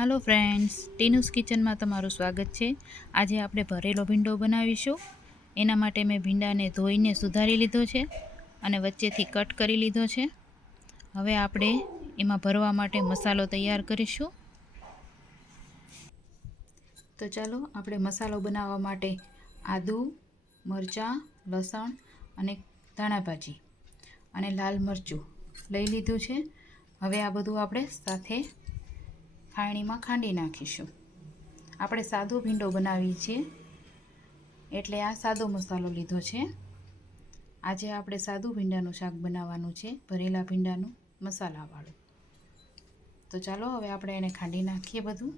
Hello friends, टीनूस kitchen में तमारुं स्वागत है। आज आपणे भरेलो भींडो बनावीशुं। एना माटे मैं भींडाने धोईने सुधारी लीधो छे अने वच्चेथी कट करी लीधो छे। हवे आपणे एमां भरवा माटे मसालो तैयार करीशुं। तो चलो आपणे मसालो बनाववा माटे आदु, मरचां, लसण अने धाणा भाजी अने लाल मरचुं लई लीधुं छे। हवे आ बधुं आपणे साथे खाणीमां खांडी नाखीशुं। આપણે સાદો ભીંડો બનાવીએ છીએ એટલે આ સાદો મસાલો લીધો છે। આજે આપણે સાદું ભીંડાનું શાક બનાવવાનું છે, ભરેલા ભીંડાનું મસાલાવાળું। તો ચાલો હવે આપણે એને ખાંડી નાખીએ બધું।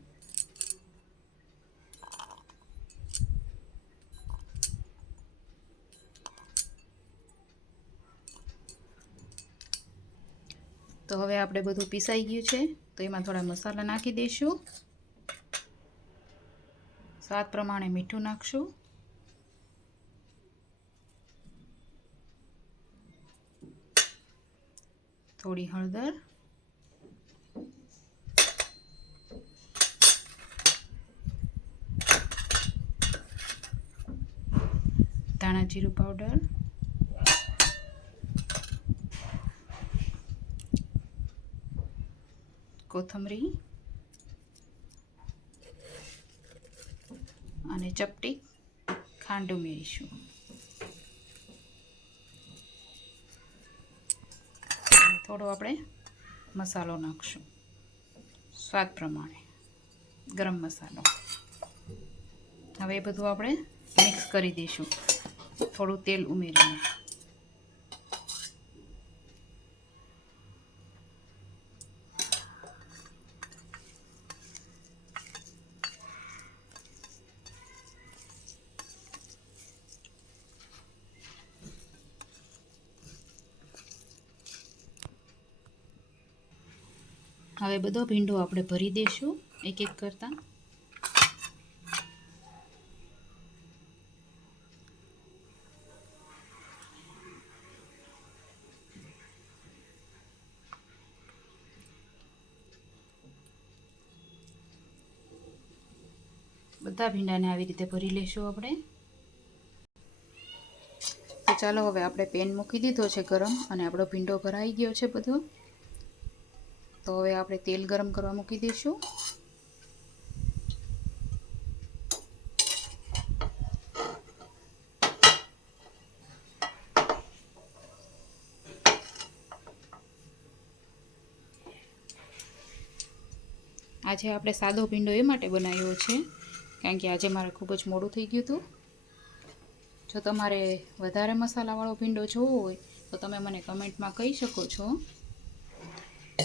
તો હવે આપણે બધું પીસાઈ ગયું છે, તો એમાં થોડા મસાલા નાખી દઈશું। સ્વાદ પ્રમાણે મીઠું નાખશું, થોડી હળદર, ધાણા જીરું પાવડર, કોથમરી અને ચપટી ખાંડ ઉમેરીશું। થોડો આપણે મસાલો નાખશું સ્વાદ પ્રમાણે, ગરમ મસાલો। હવે એ બધું આપણે મિક્સ કરી દઈશું થોડું તેલ ઉમેરીને। હવે બધો ભીંડો આપણે ભરી દઈશું એક એક કરતાં। બધા ભીંડાને આવી રીતે ભરી લેશું આપણે। તો ચાલો હવે આપણે પેન મૂકી દીધો છે ગરમ અને આપણો ભીંડો ભરાઈ ગયો છે બધો। તો હવે આપણે તેલ ગરમ કરવા મૂકી દઈશું। આજે આપણે સાદો ભીંડો એ માટે બનાવ્યો છે કારણ કે આજે મારે ખૂબ જ મોડું થઈ ગયું હતું। જો તમારે વધારે મસાલાવાળો ભીંડો જોવો હોય તો તમે મને કમેન્ટમાં કહી શકો છો,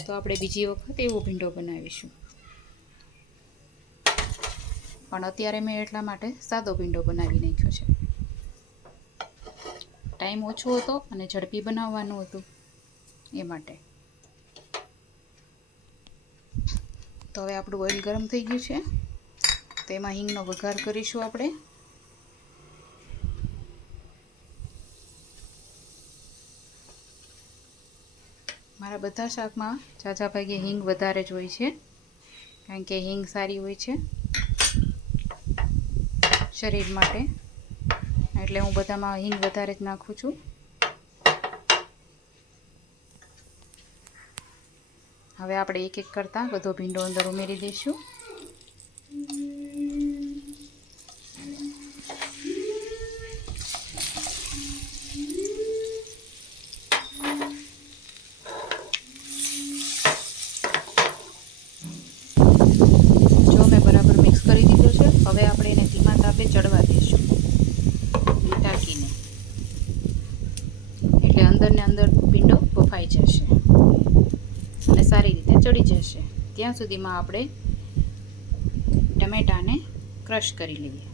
તો આપણે બીજી વખત એવો ભીંડો બનાવીશું। પણ અત્યારે મેં એટલા માટે સાદો ભીંડો બનાવી નાખ્યો છે। ટાઈમ ઓછો હતો અને ઝડપી બનાવવાનું હતું એ માટે। તો હવે આપણું ઓઇલ ગરમ થઈ ગયું છે, તો એમાં હિંગનો વઘાર કરીશું આપણે। મારા બધા શાકમાં ઝાઝા ભાગે હિંગ વધારે જ હોય છે કારણ કે હિંગ સારી હોય છે શરીર માટે, એટલે હું બધામાં હિંગ વધારે જ નાખું છું। હવે આપણે એક એક કરતાં બધો ભીંડો અંદર ઉમેરી દઈશું। જો મેં બરાબર મિક્સ કરી દીધો છે, હવે આપણે એને ધીમા તાપે ચડવા દઈશું ઢાંકીને, એટલે અંદરને અંદર ભીંડો બફાઈ જશે અને સારી રીતે ચડી જશે। ત્યાં સુધીમાં આપણે ટમેટાને ક્રશ કરી લઈએ।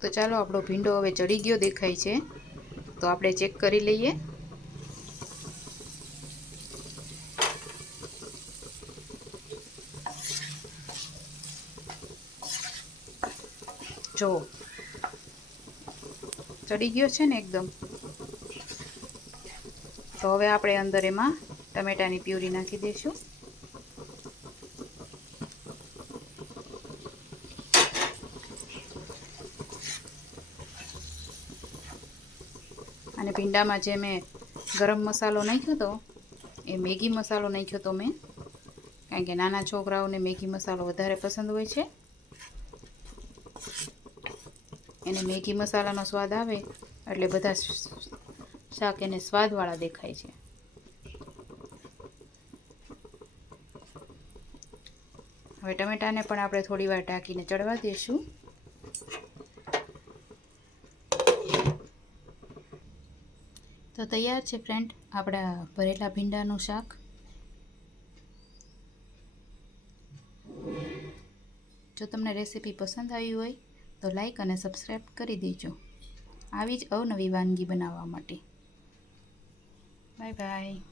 તો ચાલો આપણો ભીંડો હવે ચડી ગયો દેખાય છે, તો આપણે ચેક કરી લઈએ। જો ચડી ગયો છે ને એકદમ। તો હવે આપણે અંદર એમાં ટમેટાની પ્યુરી નાખી દઈશું। અને ભીંડામાં જે મેં ગરમ મસાલો નાખ્યો હતો એ મેગી મસાલો નાખ્યો હતો મેં, કારણ કે નાના છોકરાઓને મેગી મસાલો વધારે પસંદ હોય છે. એને મેગી મસાલાનો સ્વાદ આવે એટલે બધા શાક એને સ્વાદવાળા દેખાય છે. હવે ટમેટાને પણ આપણે થોડી વાર ઢાંકીને ચડવા દઈશું. તો તૈયાર છે ફ્રેન્ડ આપણા ભરેલા ભીંડાનું શાક. જો તમને રેસીપી પસંદ આવી હોય તો લાઈક અને સબસ્ક્રાઈબ કરી દેજો આવી જ અવનવી વાનગી બનાવવા માટે. Bye bye.